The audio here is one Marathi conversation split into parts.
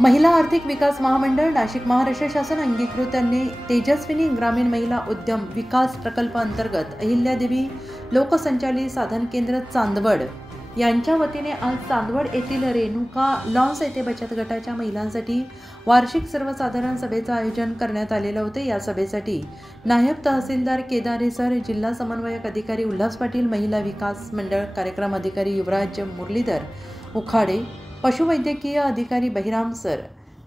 महिला आर्थिक विकास महामंडळ नाशिक महाराष्ट्र शासन अंगीकृत तेजस्विनी ग्रामीण महिला उद्यम विकास प्रकल्प अंतर्गत अहिल्यादेवी लोकसंचालित साधन केंद्र चांदवड यांच्या वतीने आज चांदवड येथील रेणुका लॉन्स येथे बचत गटाच्या महिलांसाठी वार्षिक सर्वसाधारण सभेचं आयोजन करण्यात आलेलं होते। या सभेसाठी नायब तहसीलदार केदारे सर, जिल्हा समन्वयक अधिकारी उल्हास पाटील, महिला विकास मंडळ कार्यक्रम अधिकारी युवराज मुरलीधर उखाडे, पशुवैद्यकीय अधिकारी बहिराम सर,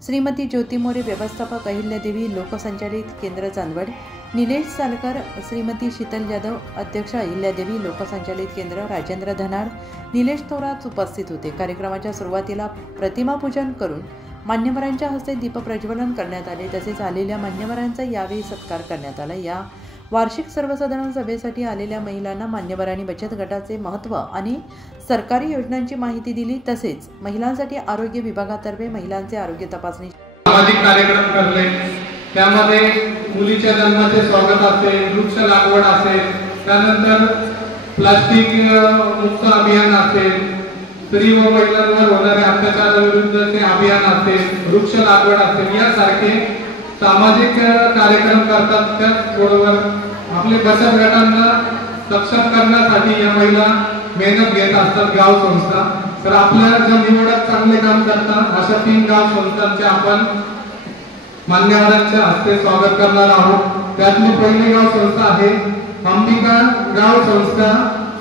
श्रीमती ज्योती मोरे व्यवस्थापक अहिल्यादेवी लोकसंचालित केंद्र चांदवड, निलेश सालकर, श्रीमती शीतल जाधव अध्यक्ष अहिल्यादेवी लोकसंचालित केंद्र राजेंद्र धनाड, निलेश थोरात उपस्थित होते। कार्यक्रमाच्या सुरुवातीला प्रतिमा पूजन करून मान्यवरांच्या हस्ते दीपप्रज्वलन करण्यात आले। तसेच आलेल्या मान्यवरांचा यावेळी सत्कार करण्यात आला। या वार्षिक सर्वसाधारण सभेसाठी आलेल्या महिलांना मान्यवरांनी बचत गटाचे महत्त्व आणि सरकारी योजनांची माहिती दिली। तसेच महिलांसाठी आरोग्य विभागातर्फे महिलांचे आरोग्य तपासणी सामाजिक कार्यक्रम करले। त्यामध्ये मुलीच्या जन्माचे स्वागत असेल, वृक्ष लागवड असेल, त्यानंतर प्लास्टिक मुक्त अभियान असेल, स्त्री व महिलांवर होणारे अत्याचाराविरुद्धचे अभियान असेल, वृक्ष लागवड असेल, यासारखे सामाजिक कार्यक्रम करतात। त्याचबरोबर आपले बचत गटांना सक्षम करण्यासाठी या महिला मेहनत घेत असतात। गाव संस्था तर आपल्या ज्या निवडक चांगले काम करतात अशा 3 गाव संस्थांचे आपण मान्यवरांच्या हस्ते स्वागत करणार आहोत। त्यातली पहिली गाव संस्था आहे अंबिका गाव संस्था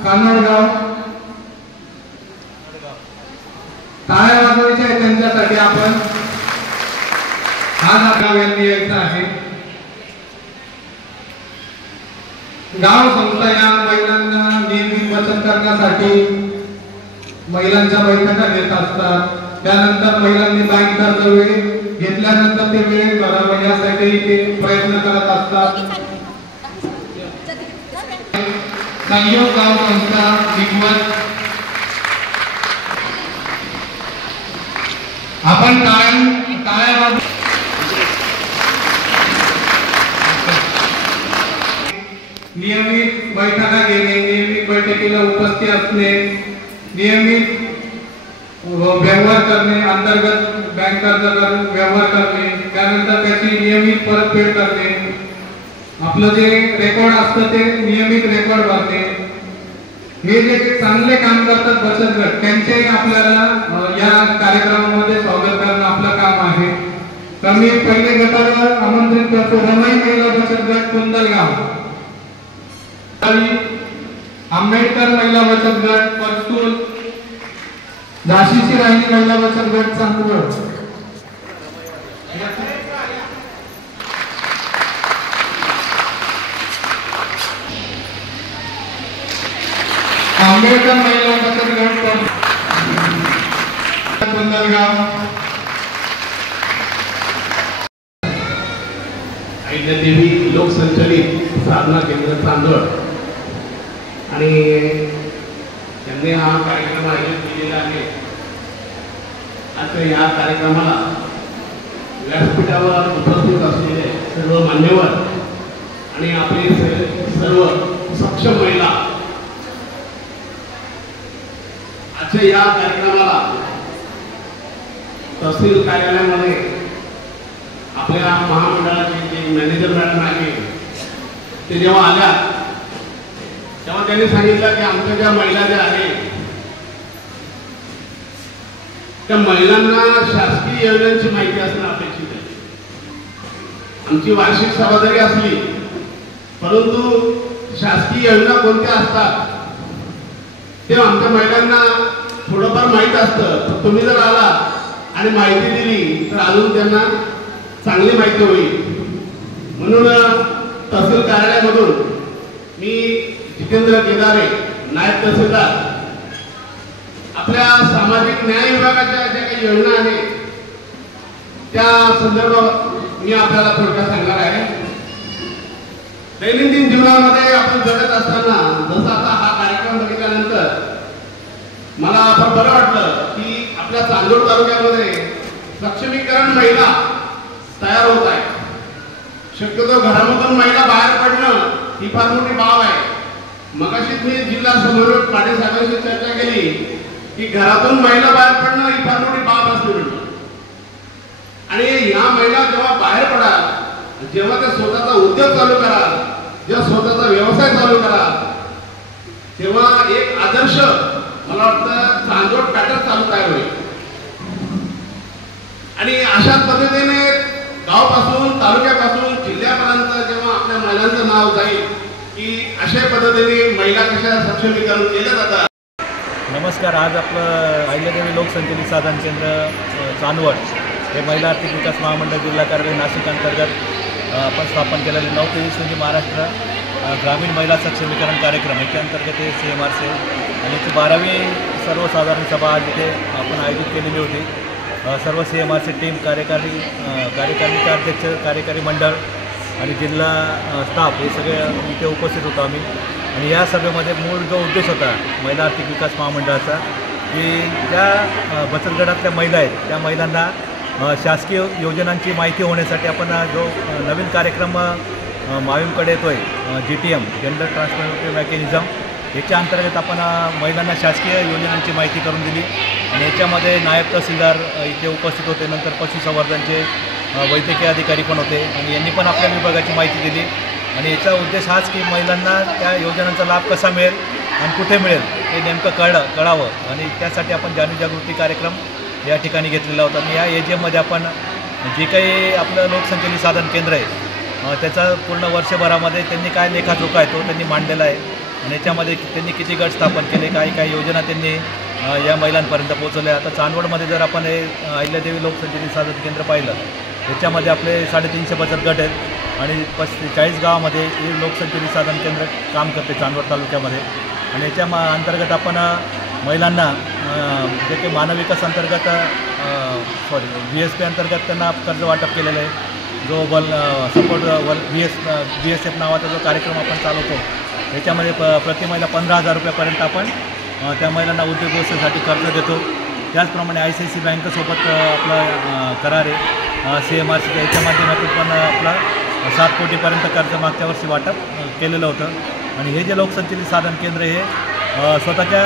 कानडगाव। टाळ्या वाजवायच्या आहेत त्यांच्यासाठी। आपण आज गाव यांनी यायचं आहे। गाव संस्था या महिलांना नियमित बचत करण्यासाठी महिलांच्या बैठका घेत असतात। त्यानंतर महिलांनी बँक कर्ज घेतल्यानंतर ते वेळेत भरावं यासाठी ते प्रयत्न करत असतात। सहयोग गाव संस्था विकवत आपण टाळ्या नियमित बैठका घेणे, नियमित बैठकीला उपस्थित असणे, नियमित व्यवहार करणे, अंतर्गत बँक कर्ज व्यवहार करणे, त्यानंतर त्याची नियमित परतफेड करणे, आपलं जे रेकॉर्ड असतं ते नियमित रेकॉर्ड भरणे, हे जे चांगले काम करतात बचत गट त्यांचेही आपल्याला या कार्यक्रमामध्ये स्वागत करणं आपलं काम आहे। तर मी पहिले गटाला आमंत्रित करतो। रमाई महिला बचत गट कुंदलगाव, आंबेडकर महिला बचत गट परतूर, झाशीची राहिली महिला बचत गट चांदवड, आंबेडकर महिला बचत गट कुंदलगाव, अहिल्यादेवी लोकसंचालित साधना केंद्र चांदवड आणि त्यांनी हा कार्यक्रम आयोजित केलेला आहे। आता या कार्यक्रमाला व्यासपीठावर उपस्थित असलेले सर्व मान्यवर आणि आपले सर्व सक्षम महिला आजच्या या कार्यक्रमाला तहसील कार्यालयामध्ये आपल्या महामंडळाचे जे मॅनेजर मॅडम आहे ते जेव्हा आल्या तेव्हा त्यांनी सांगितलं की आमच्या ज्या महिला ज्या आहेत त्या महिलांना शासकीय योजनांची माहिती असणं अपेक्षित आहे। आमची वार्षिक सभा जरी असली परंतु शासकीय योजना कोणत्या असतात ते आमच्या महिलांना थोडंफार माहीत असतं। तुम्ही जर आला आणि माहिती दिली तर अजून त्यांना चांगली माहिती होईल। म्हणून तहसील कार्यालयामधून मी जितेंद्र केदारे नायब तहसीलदार आपल्या सामाजिक न्याय विभागाच्या ज्या काही योजना आहेत त्या संदर्भात मी आपल्याला थोडक्यात सांगणार आहे। दैनंदिन जीवनामध्ये आपण जगत असताना जसं आता हा कार्यक्रम बघितल्यानंतर मला फार बरं वाटलं की आपल्या चांदवड तालुक्यामध्ये सक्षमीकरण महिला तयार होत आहे। शक्यतो घरामधून महिला बाहेर पडणं ही फार मोठी बाब आहे। मगाशीच मी जिल्हा समन्वयक पाटील साहेबांशी चर्चा केली की घरातून महिला बाहेर पडणं ही फार मोठी बाब असते। उद्योग चालू कराल, जेव्हा स्वतःचा व्यवसाय चालू कराल, तेव्हा एक आदर्श मला वाटतं चांदवड पॅटर्न चालू तयार होईल. आणि अशाच पद्धतीने गावापासून तालुक्यापासून जिल्ह्यापर्यंत जेव्हा आपल्या महिलांचं नाव जाईल की अशा पद्धतीने महिला कशा सक्षमीकरण केलं जातात. नमस्कार. आज आपलं अहिल्यादेवी लोकसंचलित साधन केंद्र चांदवड हे महिला आर्थिक विकास महामंडळ जिल्हा कार्यालय नाशिक अंतर्गत आपण स्थापन केलेले 9 ते 20 रोजी महाराष्ट्र ग्रामीण महिला सक्षमीकरण कार्यक्रम याच्या अंतर्गत हे CMRC आणि याची 12वी सर्वसाधारण सभा आज इथे आपण आयोजित केलेली होती. सर्व CMRC टीम, कार्यकारिणीचे अध्यक्ष, कार्यकारी मंडळ आणि जिल्हा स्टाफ हे सगळे इथे उपस्थित होतो आम्ही. आणि या सभेमध्ये मूळ जो उद्देश होता महिला आर्थिक विकास महामंडळाचा की ज्या बचत गटातल्या महिला आहेत त्या महिलांना शासकीय योजनांची माहिती होण्यासाठी आपण जो नवीन कार्यक्रम माविमकडे येतो आहे GTM जेंडर ट्रान्सफॉर्मेटिव्ह मेकॅनिझम याच्या अंतर्गत आपण महिलांना शासकीय योजनांची माहिती करून दिली. आणि याच्यामध्ये नायब तहसीलदार इथे उपस्थित होते, नंतर पशुसंवर्धनचे वैद्यकीय अधिकारी पण होते आणि यांनी पण आपल्या विभागाची माहिती दिली. आणि याचा उद्देश हाच की महिलांना त्या योजनांचा लाभ कसा मिळेल आणि कुठे मिळेल हे नेमकं कळावं. आणि त्यासाठी आपण जागृती कार्यक्रम या ठिकाणी घेतलेला होता. आणि या AGMमध्ये आपण जे काही आपलं लोकसंचलित साधन केंद्र आहे त्याचा पूर्ण वर्षभरामध्ये त्यांनी काय लेखाजोखा आहे तो त्यांनी मांडलेला आहे. आणि याच्यामध्ये त्यांनी किती गट स्थापन केले, काही योजना त्यांनी या महिलांपर्यंत पोहोचवल्या. आता चांदवडमध्ये जर आपण हे अहिल्यादेवी लोकसंचलित साधन केंद्र पाहिलं याच्यामध्ये आपले 350 बचत गट आहेत आणि 40 गावामध्ये हे लोकसंचलित साधन केंद्र काम करते चांदवड तालुक्यामध्ये. आणि याच्या अंतर्गत आपण महिलांना जे काही मानव विकास अंतर्गत VSP अंतर्गत त्यांना कर्ज वाटप केलेलं आहे. जो सपोर्ट BSF नावाचा जो कार्यक्रम आपण चालवतो याच्यामध्ये प्रति महिला 15,000 रुपयापर्यंत आपण त्या महिलांना उद्योग व्यवसायासाठी कर्ज देतो. त्याचप्रमाणे ICICI बँकेसोबत आपला करार आहे CMRC याच्या माध्यमातून पण आपला 7 कोटीपर्यंत कर्ज मागच्या वर्षी वाटप केलेलं होतं. आणि हे जे लोकसंचलित साधन केंद्र हे स्वतःच्या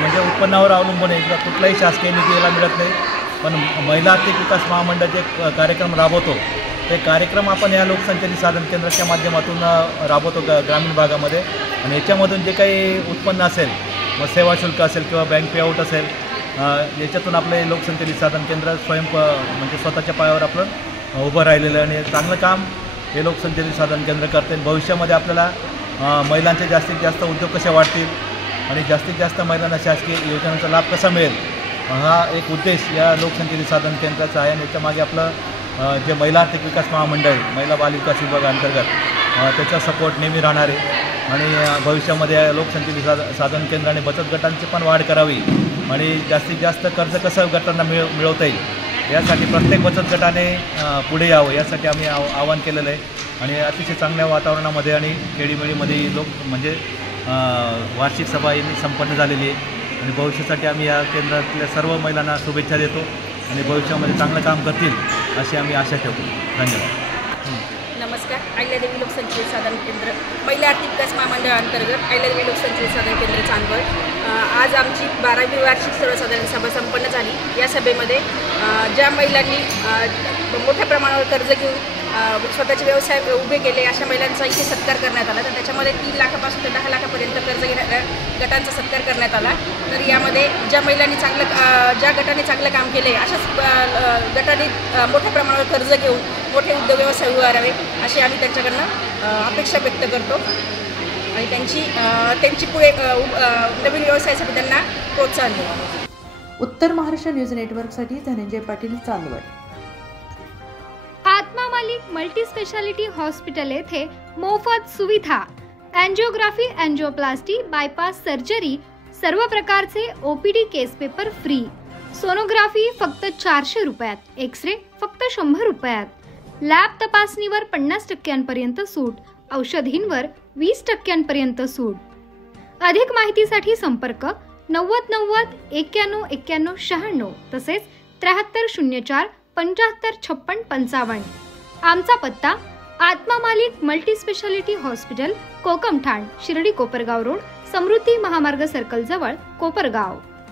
म्हणजे उत्पन्नावर अवलंबून आहे. कुठलाही शासकीय निधी याला मिळत नाही, पण महिला आर्थिक विकास महामंडळ जे कार्यक्रम राबवतो ते कार्यक्रम आपण या लोकसंचलित साधन केंद्राच्या माध्यमातून राबवतो ग्रामीण भागामध्ये. आणि याच्यामधून जे काही उत्पन्न असेल, मग सेवा शुल्क असेल किंवा बँक पेआउट असेल, याच्यातून आपले लोकसंचलित साधन केंद्र म्हणजे स्वतःच्या पायावर आपलं उभं राहिलेलं आहे. आणि चांगलं काम हे लोकसंचलित साधन केंद्र करते. भविष्यामध्ये आपल्याला महिलांचे जास्तीत जास्त उद्योग कसे वाढतील आणि जास्तीत जास्त महिलांना शासकीय योजनांचा लाभ कसा मिळेल हा एक उद्देश या लोकसंचलित साधन केंद्राचा आहे. आणि याच्यामागे आपलं जे महिला आर्थिक विकास महामंडळ आहे, महिला बाल विकास विभागाअंतर्गत त्याचा सपोर्ट नेहमी राहणार आहे. आणि भविष्यामध्ये लोकसंचलित साधन केंद्राने बचत गटांची पण वाढ करावी आणि जास्तीत जास्त कर्ज कसं गटांना मिळवता येईल यासाठी प्रत्येक बचत गटाने पुढे यावं यासाठी आम्ही आवाहन केलेलं आहे. आणि अतिशय चांगल्या वातावरणामध्ये आणि खेडीमेळीमध्ये म्हणजे वार्षिक सभा यांनी संपन्न झालेली आहे. आणि भविष्यासाठी आम्ही या केंद्रातल्या सर्व महिलांना शुभेच्छा देतो आणि भविष्यामध्ये चांगलं काम करतील अशी आम्ही आशा ठेवतो. धन्यवाद. नमस्कार. अहिल्यादेवी लोकसंचलित साधन केंद्र महिला आर्थिक विकास महामंडळ अंतर्गत अहिल्यादेवी लोकसंचलित साधन केंद्र चांदवड आज आमची 12वी वार्षिक सर्वसाधारण सभा संपन्न झाली. या सभेमध्ये ज्या महिलांनी मोठ्या प्रमाणावर कर्ज घेऊन स्वतःचे व्यवसाय उभे केले अशा महिलांचा इथे सत्कार करण्यात आला. तर त्याच्यामध्ये 3 लाखापासून ते 10 लाखापर्यंत कर्ज घेणाऱ्या गटांचा सत्कार करण्यात आला. तर यामध्ये ज्या महिलांनी ज्या गटाने चांगलं काम केले अशाच गटाने मोठ्या प्रमाणावर कर्ज घेऊन मोठे उद्योग व्यवसाय उभारावे अशी आम्ही त्यांच्याकडनं अपेक्षा व्यक्त करतो. आणि त्यांची पुढे नवीन व्यवसायासाठी त्यांना प्रोत्साहन देऊ. उत्तर महाराष्ट्र न्यूज नेटवर्कसाठी धनंजय पाटील, चांदवड. आत्मा मालिक मल्टी स्पेशालिटी हॉस्पिटल येथे मोफत सुविधा, अँजिओग्राफी, अँजिओप्लास्टी, बायपास सर्जरी, सर्व प्रकारचे OPD केस पेपर फ्री, सोनोग्राफी फक्त 400 रुपयात, एक्सरे फक्त 100 रुपयात, लॅब तपासणीवर 50% सूट, औषधींवर 20% सूट. अधिक माहितीसाठी संपर्क 90 90 91 91 96 तसेच 7304 75 56 55. आमचा पत्ता Atma Malik multi speciality hospital, Kokamthan, Shirdi Kopargaon road, Samruddhi Mahamarg circle जवळ, कोपरगाव.